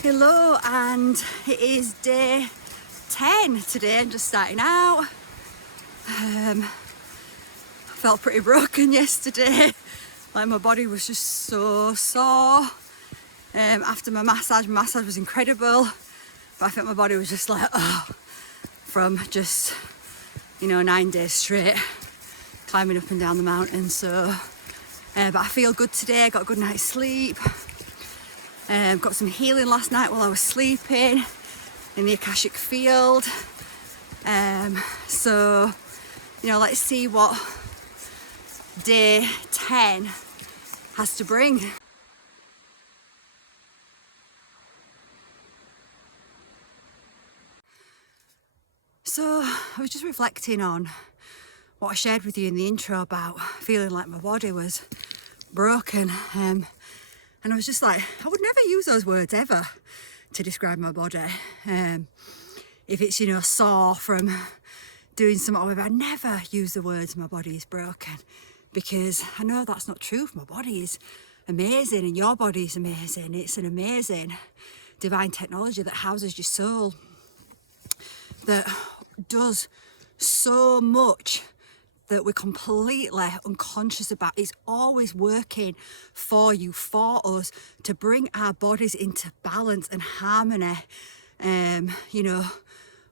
Hello, and it is day 10 today. I'm just starting out. I felt pretty broken yesterday. Like my body was just so sore. After my massage was incredible, but I think my body was just like, from just, 9 days straight climbing up and down the mountain. So, but I feel good today. I got a good night's sleep. Got some healing last night while I was sleeping in the Akashic field. So, let's see what day 10 has to bring. So I was just reflecting on what I shared with you in the intro about feeling like my body was broken. And I was just like, I would never use those words ever to describe my body. If it's, sore from doing something or whatever, I never use the words my body is broken, because I know that's not true. My body is amazing and your body is amazing. It's an amazing divine technology that houses your soul, that does so much that we're completely unconscious about. It's always working for you, for us, to bring our bodies into balance and harmony. And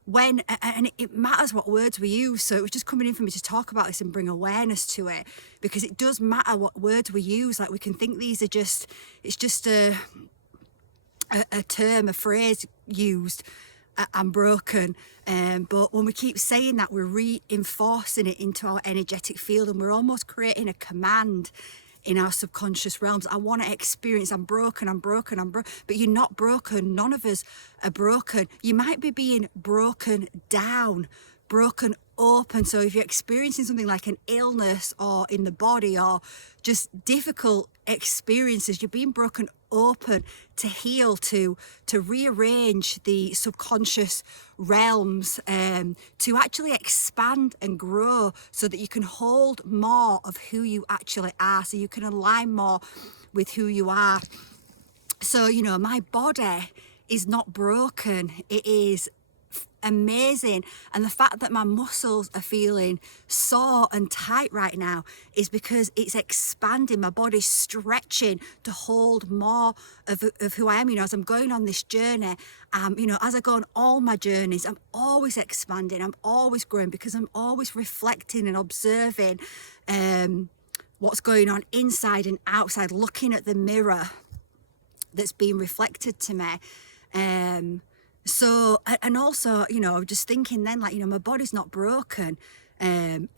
it matters what words we use. So it was just coming in for me to talk about this and bring awareness to it, because it does matter what words we use. Like, we can think these are just, it's just a term, a phrase used, I'm broken, but when we keep saying that, we're reinforcing it into our energetic field, and we're almost creating a command in our subconscious realms. I want to experience, I'm broken, but you're not broken. None of us are broken. You might be being broken down, broken open. So if you're experiencing something like an illness or in the body or just difficult experiences, you're being broken open to heal, to rearrange the subconscious realms, to actually expand and grow so that you can hold more of who you actually are, so you can align more with who you are. So, my body is not broken. It is amazing. And the fact that my muscles are feeling sore and tight right now is because it's expanding. My body's stretching to hold more of who I am. As I'm going on this journey, as I go on all my journeys, I'm always expanding, I'm always growing, because I'm always reflecting and observing what's going on inside and outside, looking at the mirror that's being reflected to me. So, and also, just thinking then, like, my body's not broken. And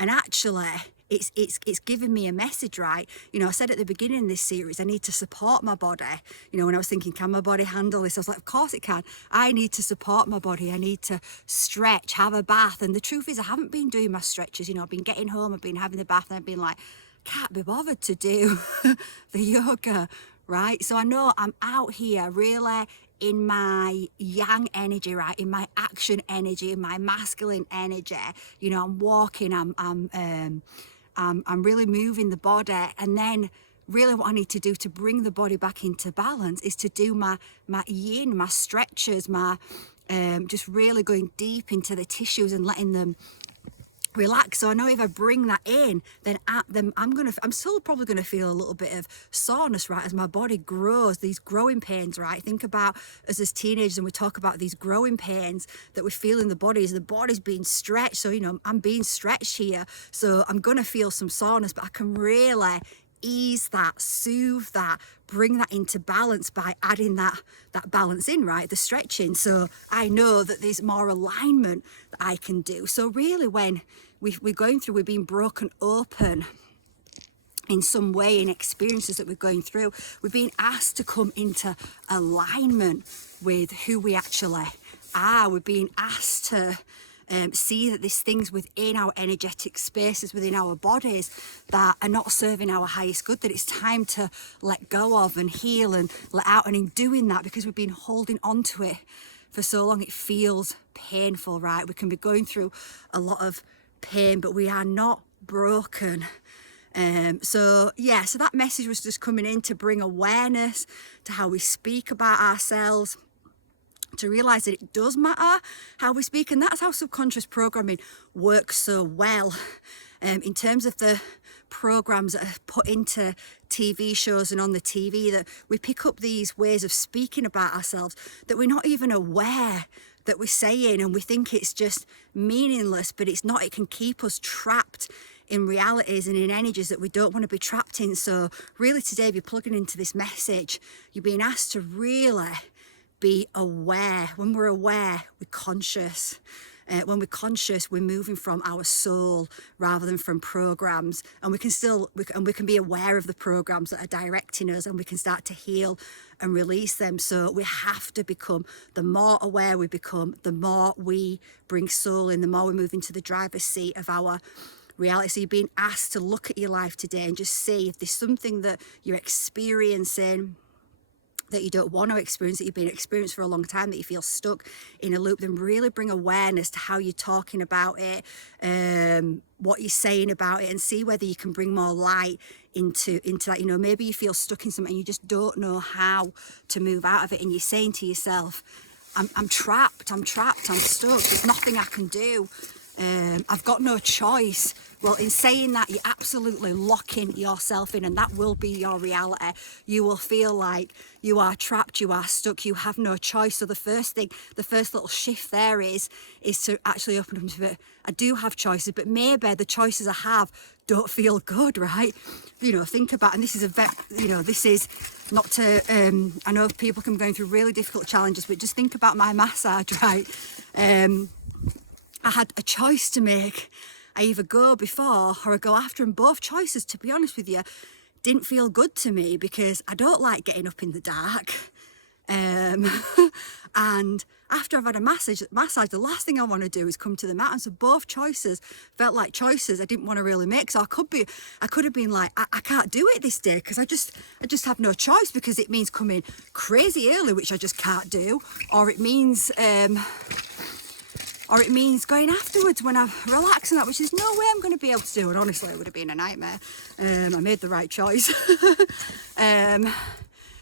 actually it's giving me a message, right? I said at the beginning of this series, I need to support my body. When I was thinking, can my body handle this? I was like, of course it can. I need to support my body. I need to stretch, have a bath. And the truth is, I haven't been doing my stretches. I've been getting home, I've been having the bath, and I've been like, can't be bothered to do the yoga, right? So I know I'm out here really in my yang energy, right? In my action energy, in my masculine energy. I'm walking, I'm really moving the body. And then really what I need to do to bring the body back into balance is to do my yin, my stretches, my just really going deep into the tissues and letting them relax. So I know if I bring that in, then I'm still probably gonna feel a little bit of soreness, right, as my body grows, these growing pains, right? Think about us as teenagers, and we talk about these growing pains that we feel in the body as the body's being stretched. So I'm being stretched here, so I'm gonna feel some soreness, but I can really ease that, soothe that, bring that into balance by adding that balance in, right? The stretching. So I know that there's more alignment that I can do. So really, when we're going through, we're being broken open in some way in experiences that we're going through, we're being asked to come into alignment with who we actually are. We're being asked to see that there's things within our energetic spaces, within our bodies, that are not serving our highest good, that it's time to let go of and heal and let out. And in doing that, because we've been holding on to it for so long, it feels painful, right? We can be going through a lot of pain, but we are not broken. So that message was just coming in to bring awareness to how we speak about ourselves, to realize that it does matter how we speak. And that's how subconscious programming works so well. In terms of the programs that are put into TV shows and on the TV, that we pick up these ways of speaking about ourselves that we're not even aware that we're saying, and we think it's just meaningless, but it's not. It can keep us trapped in realities and in energies that we don't want to be trapped in. So really today, if you're plugging into this message, you're being asked to really be aware. When we're aware, we're conscious. When we're conscious, we're moving from our soul rather than from programs, and we can be aware of the programs that are directing us, and we can start to heal and release them. So we have to become, the more aware we become, the more we bring soul in, the more we move into the driver's seat of our reality. So you're being asked to look at your life today and just see if there's something that you're experiencing that you don't want to experience, that you've been experiencing for a long time, that you feel stuck in a loop, then really bring awareness to how you're talking about it, what you're saying about it, and see whether you can bring more light into that. You know, maybe you feel stuck in something and you just don't know how to move out of it, and you're saying to yourself, I'm trapped, I'm stuck, there's nothing I can do. I've got no choice. Well, in saying that, you're absolutely locking yourself in, and that will be your reality. You will feel like you are trapped, you are stuck, you have no choice. So the first little shift there is to actually open up to it. I do have choices, but maybe the choices I have don't feel good, right? You know, think about, and this is this is not to, I know people can be going through really difficult challenges, but just think about my massage, right? I had a choice to make. I either go before or I go after, and both choices, to be honest with you, didn't feel good to me because I don't like getting up in the dark. And after I've had a massage, the last thing I want to do is come to the mat. And so both choices felt like choices I didn't want to really make. So I could have been like, I can't do it this day because I just have no choice, because it means coming crazy early, which I just can't do, or it means going afterwards when I relax and that, which there's no way I'm going to be able to do. And honestly, it would have been a nightmare. I made the right choice.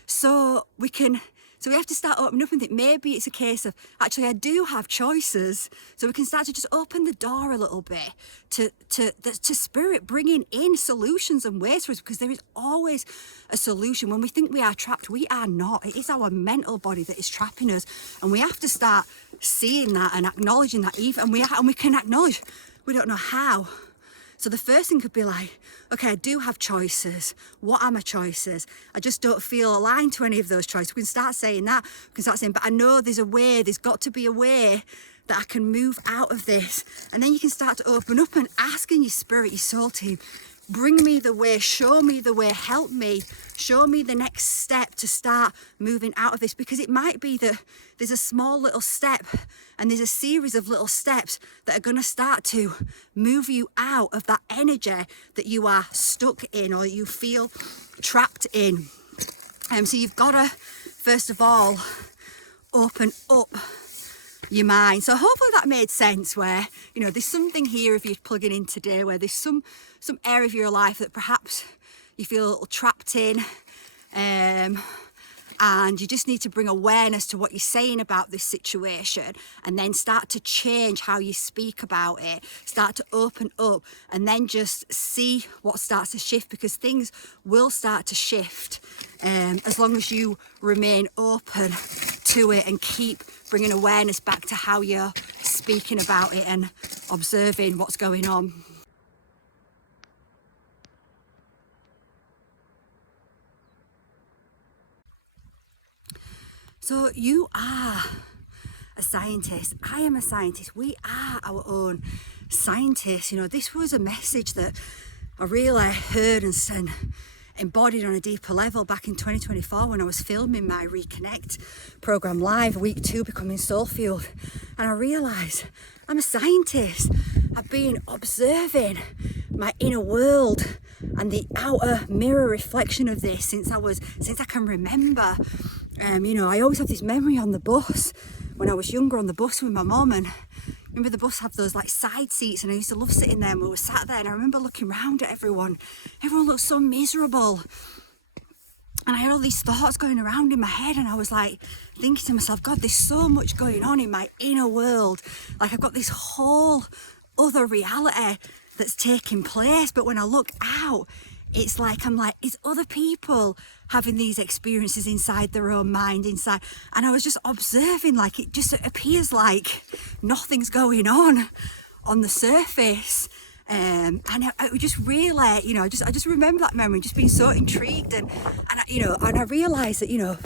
So we have to start opening up and think, maybe it's a case of, actually, I do have choices. So we can start to just open the door a little bit to spirit bringing in solutions and ways for us, because there is always a solution. When we think we are trapped, we are not. It is our mental body that is trapping us. And we have to start seeing that and acknowledging that, and we can acknowledge we don't know how. So the first thing could be like, okay, I do have choices. What are my choices? I just don't feel aligned to any of those choices. We can start saying that. We can start saying, but I know there's a way, there's got to be a way that I can move out of this. And then you can start to open up and ask in your spirit, your soul team, bring me the way, show me the way, help me, show me the next step to start moving out of this. Because it might be that there's a small little step and there's a series of little steps that are going to start to move you out of that energy that you are stuck in or you feel trapped in. So you've got to, first of all, open up your mind. So hopefully that made sense, where, you know, there's something here if you're plugging in today where there's some area of your life that perhaps you feel a little trapped in, and you just need to bring awareness to what you're saying about this situation, and then start to change how you speak about it, start to open up, and then just see what starts to shift, because things will start to shift as long as you remain open to it and keep bringing awareness back to how you're speaking about it and observing what's going on. So you are a scientist. I am a scientist. We are our own scientists. You know, this was a message that I really heard and embodied on a deeper level back in 2024 when I was filming my Reconnect program live, week 2, Becoming Soul Fueled. And I realised I'm a scientist. I've been observing my inner world and the outer mirror reflection of this since I can remember. You know, I always have this memory on the bus when I was younger, on the bus with my mum, and remember the bus have those like side seats, and I used to love sitting there, and we were sat there, and I remember looking around at everyone looked so miserable, and I had all these thoughts going around in my head, and I was like thinking to myself, God, there's so much going on in my inner world, like I've got this whole other reality that's taking place, but when I look out, it's like it's other people having these experiences inside their own mind, inside. And I was just observing, like it just appears like nothing's going on the surface. And I just really, I just remember that memory, just being so intrigued, and I realised that,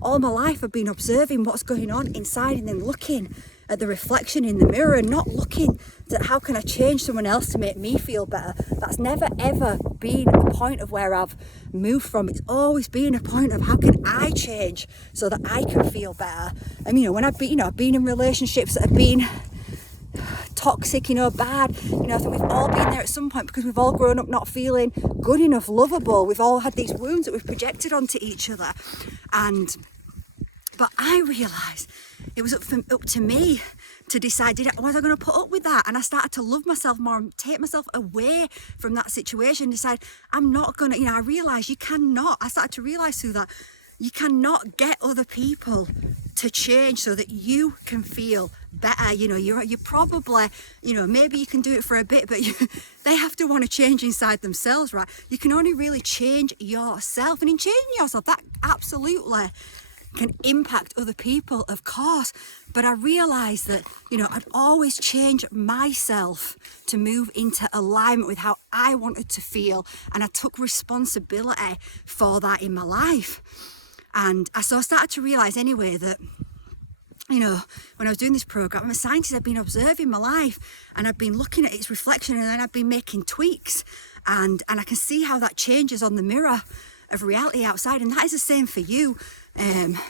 all my life I've been observing what's going on inside, and then looking at the reflection in the mirror, and not looking at how can I change someone else to make me feel better. That's never ever been a point of where I've moved from. It's always been a point of how can I change so that I can feel better. And when I've been in relationships that have been toxic, bad, I think we've all been there at some point, because we've all grown up not feeling good enough, lovable. We've all had these wounds that we've projected onto each other, but I realised it was up to me to decide, was I going to put up with that? And I started to love myself more and take myself away from that situation, decide I'm not going to, I realised I started to realise through that, you cannot get other people to change so that you can feel better. You're probably, maybe you can do it for a bit, but they have to want to change inside themselves, right? You can only really change yourself, and in changing yourself, that absolutely can impact other people, of course. But I realised that, I'd always change myself to move into alignment with how I wanted to feel, and I took responsibility for that in my life. And so I started to realise anyway that, when I was doing this program, I'm a scientist, I've been observing my life, and I've been looking at its reflection, and then I've been making tweaks, and I can see how that changes on the mirror of reality outside. And that is the same for you.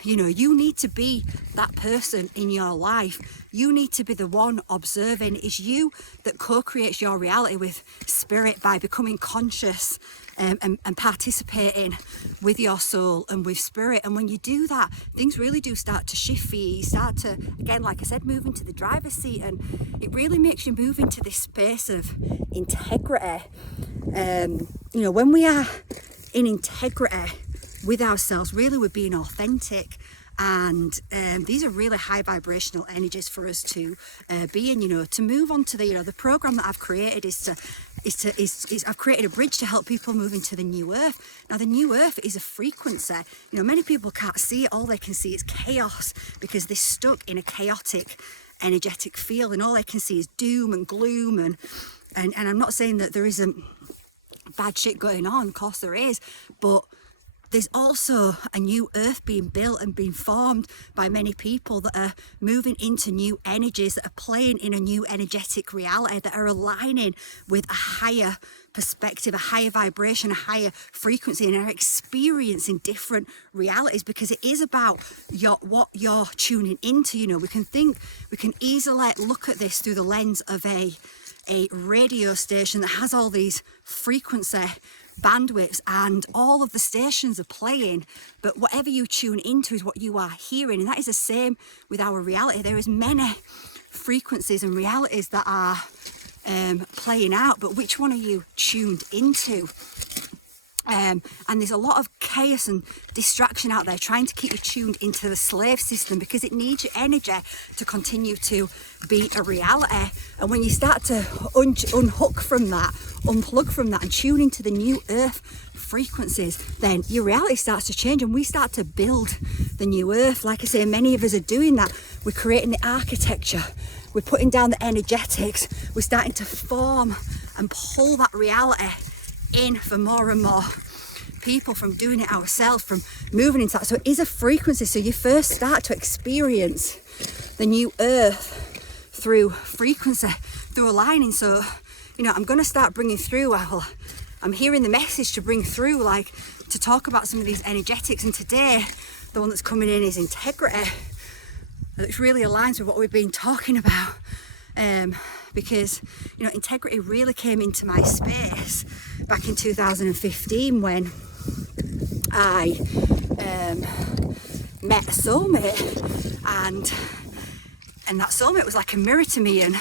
You need to be that person in your life. You need to be the one observing. It's you that co-creates your reality with spirit by becoming conscious and participating with your soul and with spirit. And when you do that, things really do start to shift for you. You start to, again, like I said, move into the driver's seat, and it really makes you move into this space of integrity. When we are in integrity with ourselves, really we're being authentic, and these are really high vibrational energies for us to be in. To move on to the program that I've created is I've created a bridge to help people move into the new earth. Now, the new earth is a frequency. Many people can't see it. All they can see is chaos, because they're stuck in a chaotic energetic field, and all they can see is doom and gloom, and I'm not saying that there isn't bad shit going on, of course there is, but there's also a new earth being built and being formed by many people that are moving into new energies, that are playing in a new energetic reality, that are aligning with a higher perspective, a higher vibration, a higher frequency, and are experiencing different realities, because it is about what you're tuning into. We can easily look at this through the lens of a radio station that has all these frequency bandwidths, and all of the stations are playing, but whatever you tune into is what you are hearing. And that is the same with our reality. There is many frequencies and realities that are playing out, but which one are you tuned into? And there's a lot of chaos and distraction out there trying to keep you tuned into the slave system, because it needs your energy to continue to be a reality. And when you start to unplug from that and tune into the new earth frequencies, then your reality starts to change, and we start to build the new earth. Like I say, many of us are doing that. We're creating the architecture, we're putting down the energetics, we're starting to form and pull that reality in for more and more people, from doing it ourselves, from moving into that. So it is a frequency. So you first start to experience the new earth through frequency, through aligning. So I'm going to start bringing through, I'm hearing the message to bring through, like to talk about some of these energetics. And today the one that's coming in is integrity, which really aligns with what we've been talking about. Because integrity really came into my space back in 2015 when I met a soulmate, that soulmate was like a mirror to me, and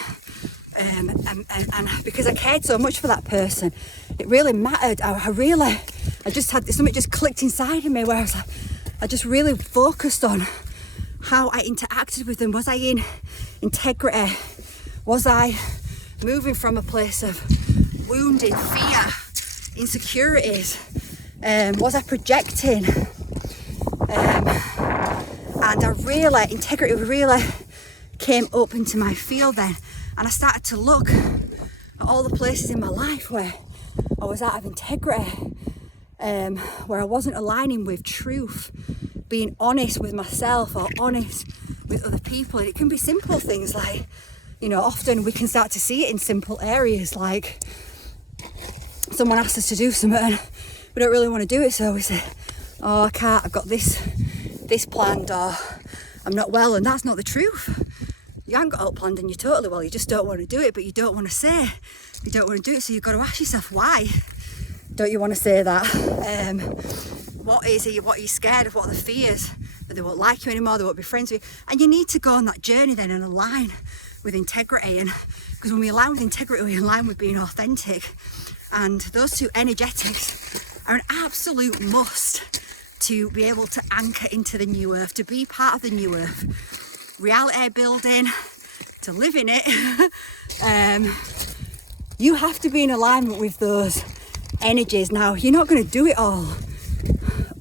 because I cared so much for that person, it really mattered. I just had something just clicked inside of me where I just really focused on how I interacted with them. Was I in integrity? Was I moving from a place of wounded fear, insecurities? Was I projecting? And integrity really came up into my field then. And I started to look at all the places in my life where I was out of integrity, where I wasn't aligning with truth, being honest with myself or honest with other people. And it can be simple things like, often we can start to see it in simple areas, like someone asks us to do something and we don't really want to do it, so we say, oh, I can't, I've got this planned, or I'm not well. And that's not the truth. You haven't got it planned and you're totally well, you just don't want to do it, but you don't want to say you don't want to do it. So you've got to ask yourself, why don't you want to say that? What is it? What are you scared of? What are the fears? That they won't like you anymore, they won't be friends with you. And you need to go on that journey then and align with integrity. And because when we align with integrity, we align with being authentic. And those two energetics are an absolute must to be able to anchor into the new earth, to be part of the new earth. Reality building, to live in it, you have to be in alignment with those energies. Now, you're not going to do it all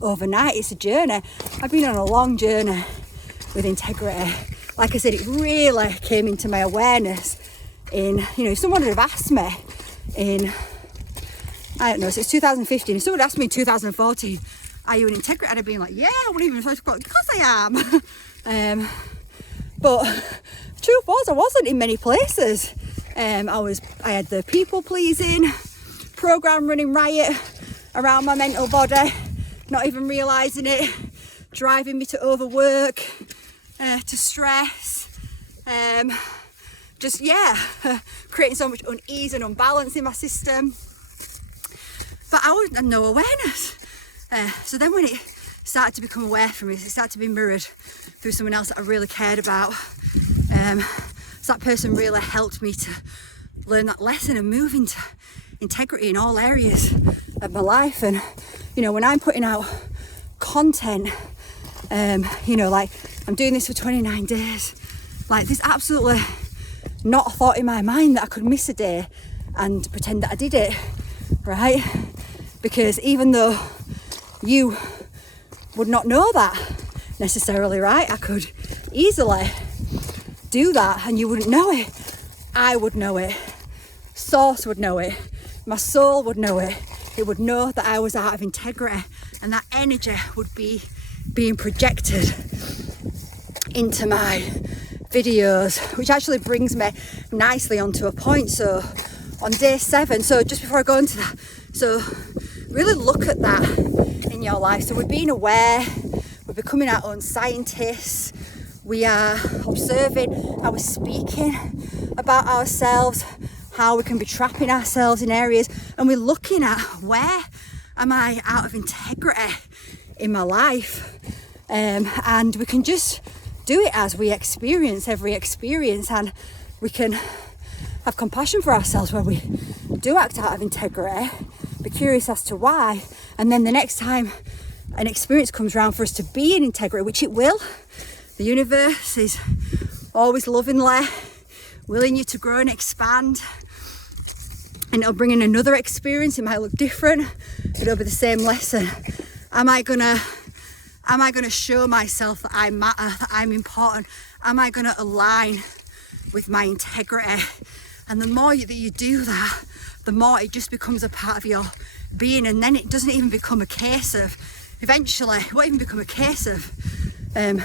overnight. It's a journey. I've been on a long journey with integrity. Like I said, it really came into my awareness in, if someone had have asked me in, I don't know, so it's 2015, if someone had asked me in 2014, are you in integrity? I'd have been like, yeah, I wouldn't even have got, because I am. But the truth was, I wasn't in many places. I had the people pleasing program running riot around my mental body, not even realising it, driving me to overwork, to stress, creating so much unease and unbalance in my system. But I had no awareness. So then when it started to become aware from me, it started to be mirrored through someone else that I really cared about. So that person really helped me to learn that lesson and move into integrity in all areas of my life. And when I'm putting out content, like I'm doing this for 29 days, like there's absolutely not a thought in my mind that I could miss a day and pretend that I did it, right? Because even though you would not know that necessarily, right? I could easily do that and you wouldn't know it. I would know it. Source would know it. My soul would know it. It would know that I was out of integrity, and that energy would be being projected into my videos, which actually brings me nicely onto a point. So on day 7, so just before I go into that, so really look at that in your life. So we're being aware, we're becoming our own scientists, we are observing how we're speaking about ourselves, how we can be trapping ourselves in areas, and we're looking at where am I out of integrity in my life, and we can just do it as we experience every experience, and we can have compassion for ourselves where we do act out of integrity, be curious as to why, and then the next time an experience comes around for us to be in integrity, which it will, the universe is always lovingly willing you to grow and expand, and it'll bring in another experience. It might look different, but it'll be the same lesson. Am I gonna show myself that I matter, that I'm important? Am I gonna align with my integrity? And the more that you do that, the more it just becomes a part of your being, and then it doesn't even become a case of, eventually it won't even become a case of am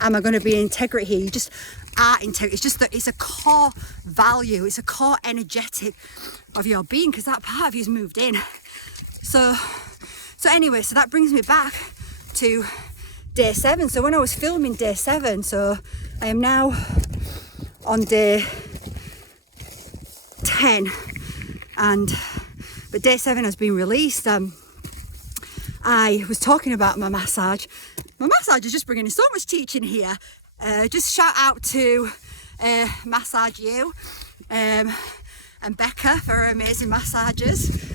I going to be in integrity here? You just are integrity. It's just that it's a core value, it's a core energetic of your being, because that part of you's moved in. So anyway, so that brings me back to day 7. So when I was filming day 7, so I am now on day 10, but day 7 has been released. I was talking about my massage. My massage is just bringing in so much teaching here. just shout out to Massage You and Becca for her amazing massages.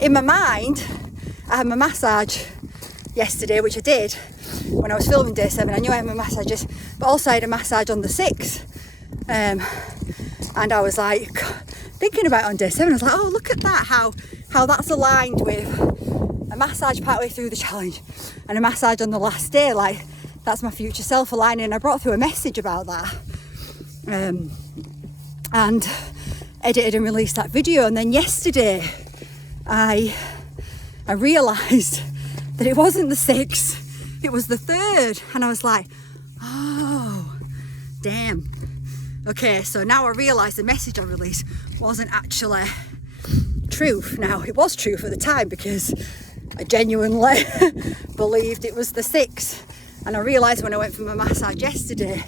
In my mind, I had my massage yesterday, which I did when I was filming day 7. I knew I had my massages, but also I had a massage on the 6th. And I was like, thinking about it on day 7, I was like, oh, look at that, how that's aligned with a massage partway through the challenge and a massage on the last day. Like, that's my future self aligning, and I brought through a message about that. And edited and released that video. And then yesterday I realised that it wasn't the 6th, it was the 3rd, and I was like, oh damn. Okay, so now I realise the message I released wasn't actually truth. Now, it was truth at the time because I genuinely believed it was the 6th, and I realised when I went for my massage yesterday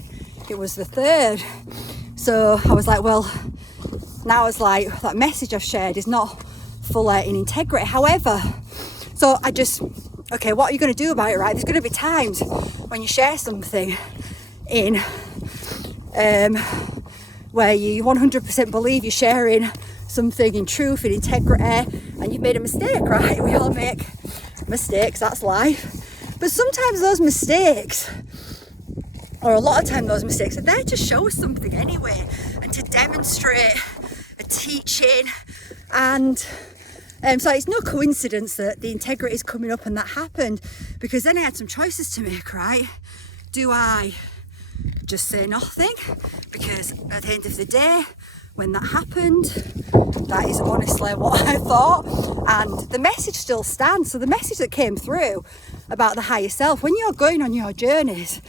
it was the 3rd. So I was like, well, now it's like that message I've shared is not fully in integrity. However, so okay, what are you going to do about it, right? There's going to be times when you share something in where you 100% believe you're sharing something in truth, in integrity, and you've made a mistake, right? We all make mistakes, that's life. But sometimes those mistakes, or a lot of time those mistakes, are there to show us something anyway, and to demonstrate a teaching. And so it's no coincidence that the integrity is coming up and that happened, because then I had some choices to make, right? Do I just say nothing? Because at the end of the day, when that happened, that is honestly what I thought, and the message still stands. So the message that came through about the higher self, when you're going on your journeys,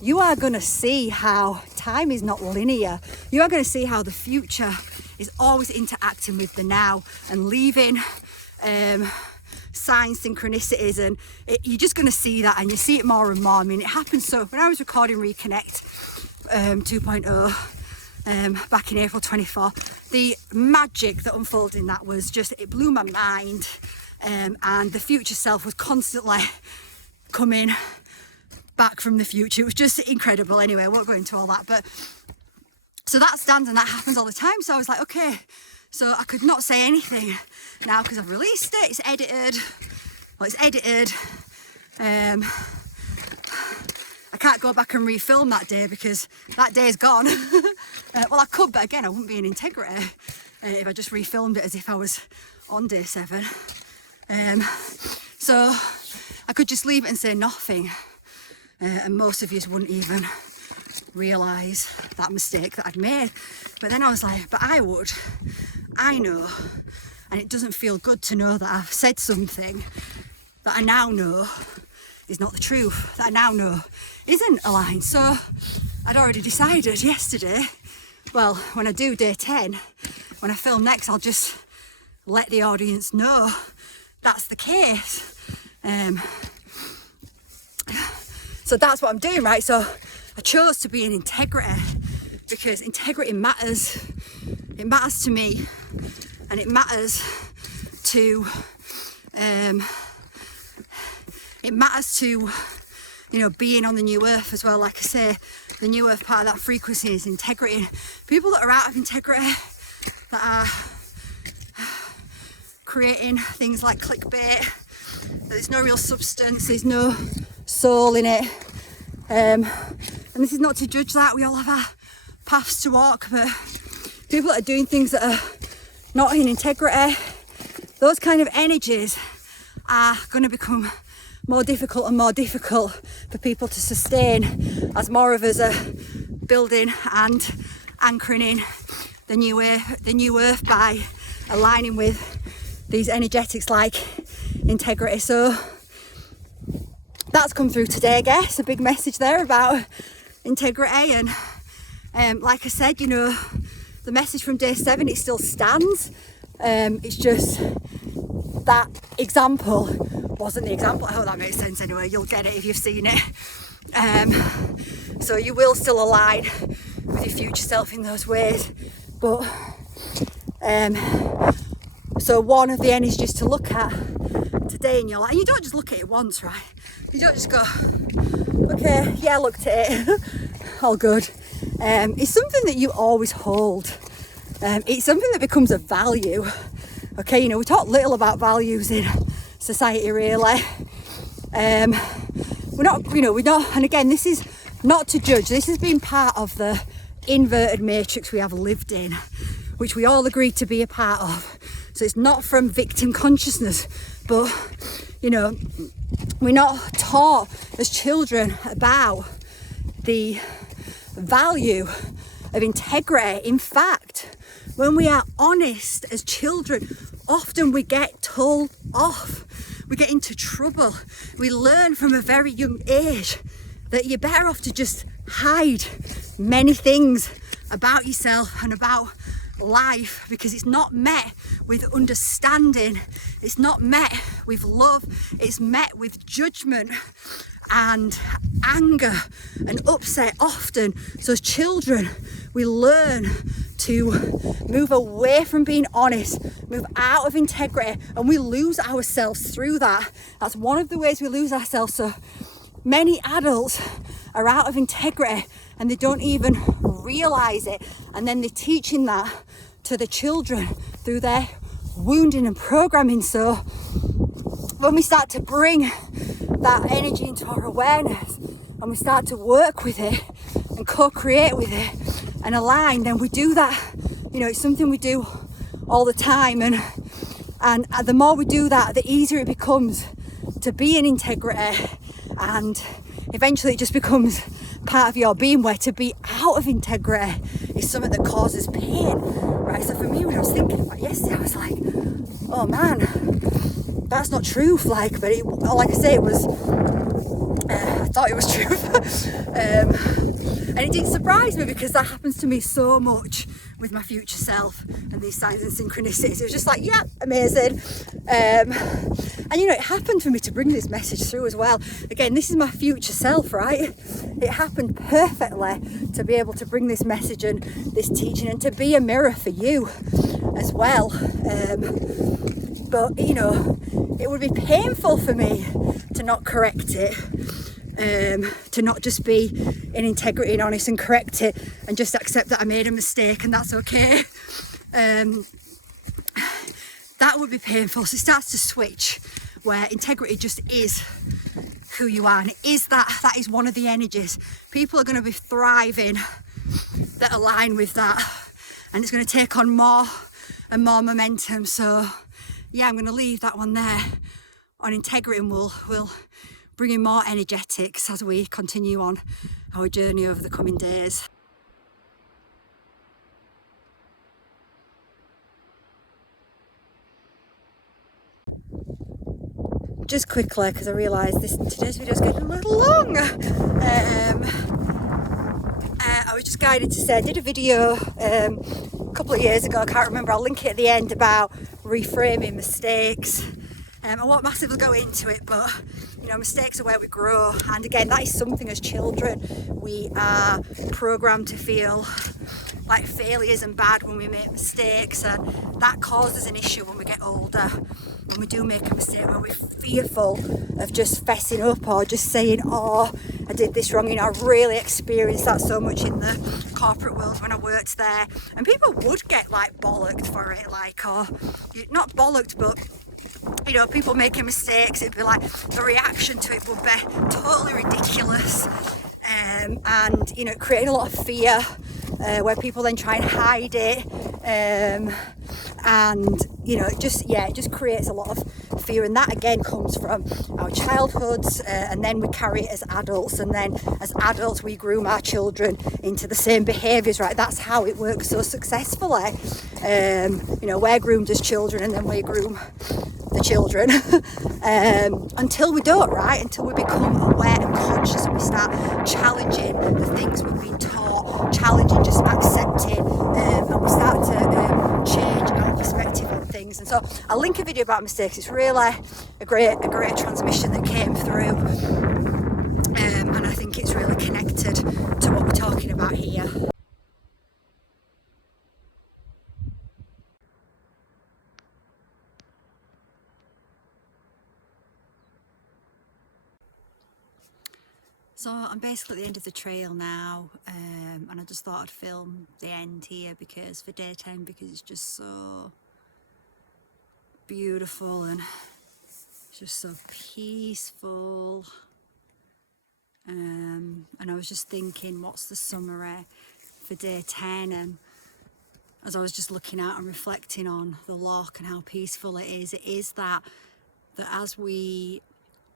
you are going to see how time is not linear. You are going to see how the future is always interacting with the now and leaving signs, synchronicities, and you're just going to see that, and you see it more and more. I mean, it happens. So when I was recording Reconnect 2.0 back in April 24, the magic that unfolded in that was just, it blew my mind, and the future self was constantly coming back from the future. It was just incredible. Anyway, I won't go into all that, but so that stands, and that happens all the time. So I was like, okay, so I could not say anything now because I've released it. It's edited. Well, it's edited. I can't go back and refilm that day because that day's gone. Well, I could, but again, I wouldn't be in integrity if I just refilmed it as if I was on day 7. So I could just leave it and say nothing, and most of you wouldn't even realise that mistake that I'd made. But then I was like, but I know, and it doesn't feel good to know that I've said something that I now know is not the truth, that I now know isn't aligned. So I'd already decided yesterday, well, when I do day 10, when I film next, I'll just let the audience know that's the case. So that's what I'm doing, right? So I chose to be in integrity because integrity matters. It matters to me, and it matters to being on the new earth as well. Like I say, the new earth, part of that frequency is integrity. People that are out of integrity, that are creating things like clickbait, there's no real substance, there's no soul in it, and this is not to judge that. We all have our paths to walk, but people that are doing things that are not in integrity, those kind of energies are going to become more difficult and more difficult for people to sustain as more of us are building and anchoring in the new earth by aligning with these energetics like integrity. So that's come through today, I guess, a big message there about integrity. And like I said, the message from day 7, it still stands. It's just that example wasn't the example. I hope that makes sense anyway. You'll get it if you've seen it. So you will still align with your future self in those ways. But so one of the energies to look at day in your life, and you don't just look at it once, right? You don't just go, okay, yeah, I looked at it, all good. It's something that you always hold. It's something that becomes a value. Okay, you know, we talk little about values in society, really. We're not, and again, this is not to judge. This has been part of the inverted matrix we have lived in, which we all agree to be a part of. So it's not from victim consciousness, but, you know, we're not taught as children about the value of integrity. In fact, when we are honest as children, often we get told off. We get into trouble. We learn from a very young age that you're better off to just hide many things about yourself and about life, because it's not met with understanding, it's not met with love, it's met with judgment and anger and upset often. So as children, we learn to move away from being honest, move out of integrity, and we lose ourselves through that. That's one of the ways we lose ourselves. So many adults are out of integrity and they don't even realize it, and then they're teaching that to the children through their wounding and programming. So when we start to bring that energy into our awareness and we start to work with it and co-create with it and align, then we do that. You know, it's something we do all the time, and the more we do that, the easier it becomes to be in integrity, and eventually it just becomes part of your being, where to be out of integrity is something that causes pain, right? So for me, when I was thinking about yesterday, I was like, oh man, that's not truth, like, but it, like I say, it was, I thought it was truth. And it didn't surprise me, because that happens to me so much with my future self and these signs and synchronicities. It was just like, yeah, amazing. And you know, it happened for me to bring this message through as well. Again, this is my future self, right? It happened perfectly to be able to bring this message and this teaching and to be a mirror for you as well. But you know, it would be painful for me to not correct it, to not just be in integrity and honest and correct it and just accept that I made a mistake and that's okay. That would be painful. So it starts to switch, where integrity just is who you are, and it is that is one of the energies. People are going to be thriving that align with that, and it's going to take on more and more momentum. So yeah, I'm going to leave that one there on integrity, and we'll bring in more energetics as we continue on our journey over the coming days. Just quickly, because I realised today's video is getting a little long. I was just guided to say, I did a video a couple of years ago, I can't remember, I'll link it at the end, about reframing mistakes. I won't massively go into it, but you know, mistakes are where we grow, and again, that is something as children we are programmed to feel like failures and bad when we make mistakes, and that causes an issue when we get older. When we do make a mistake, when we're fearful of just fessing up or just saying, oh, I did this wrong. You know, I really experienced that so much in the corporate world when I worked there, and people would get like bollocked for it, like, or not bollocked, but you know, people making mistakes, it'd be like the reaction to it would be totally ridiculous, and you know, creating a lot of fear, where people then try and hide it, and you know, it just creates a lot of fear, and that again comes from our childhoods, and then we carry it as adults, and then as adults we groom our children into the same behaviours, right? That's how it works so successfully. You know, we're groomed as children, and then we groom the children until we don't, right? Until we become aware and conscious, and we start challenging the things we've been taught, challenging, just accepting, and we start to change our perspective on things. And so I'll link a video about mistakes. It's really a great transmission that came through, and I think it's really connected to what we're talking about here. So I'm basically at the end of the trail now, and I just thought I'd film the end here because for day 10, because it's just so beautiful and just so peaceful. And I was just thinking, what's the summary for day 10? And as I was just looking out and reflecting on the lock and how peaceful it is that as we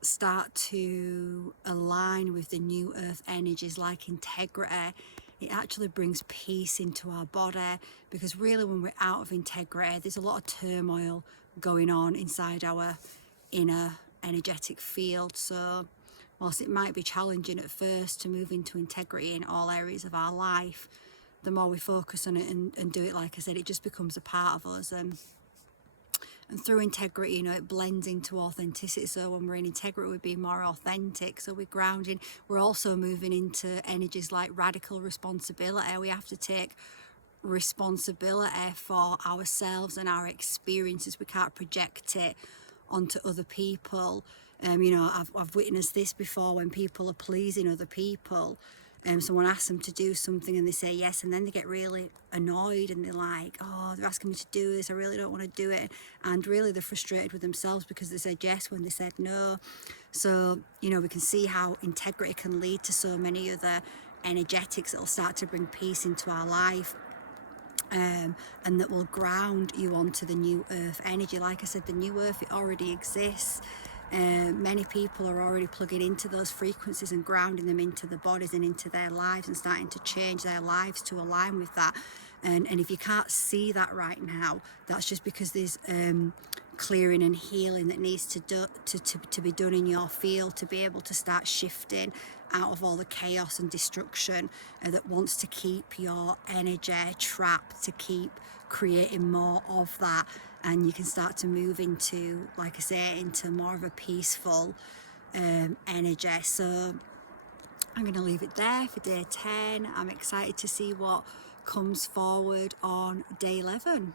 start to align with the new earth energies like integrity, it actually brings peace into our body, because really when we're out of integrity, there's a lot of turmoil going on inside our inner energetic field. So whilst it might be challenging at first to move into integrity in all areas of our life, the more we focus on it and do it, like I said, it just becomes a part of us. And through integrity, you know, it blends into authenticity. So when we're in integrity, we're being more authentic. So we're grounding. We're also moving into energies like radical responsibility. We have to take responsibility for ourselves and our experiences. We can't project it onto other people. You know, I've witnessed this before when people are pleasing other people. Someone asks them to do something and they say yes, and then they get really annoyed and they're like, oh, they're asking me to do this, I really don't want to do it. And really they're frustrated with themselves because they said yes when they said no. So, you know, we can see how integrity can lead to so many other energetics that will start to bring peace into our life. And that will ground you onto the new earth energy. Like I said, the new earth, it already exists. Many people are already plugging into those frequencies and grounding them into the bodies and into their lives and starting to change their lives to align with that. And if you can't see that right now, that's just because there's clearing and healing that needs to be done in your field to be able to start shifting out of all the chaos and destruction that wants to keep your energy trapped, to keep creating more of that. And you can start to move into, like I say, into more of a peaceful energy. So I'm going to leave it there for day 10. I'm excited to see what comes forward on day 11.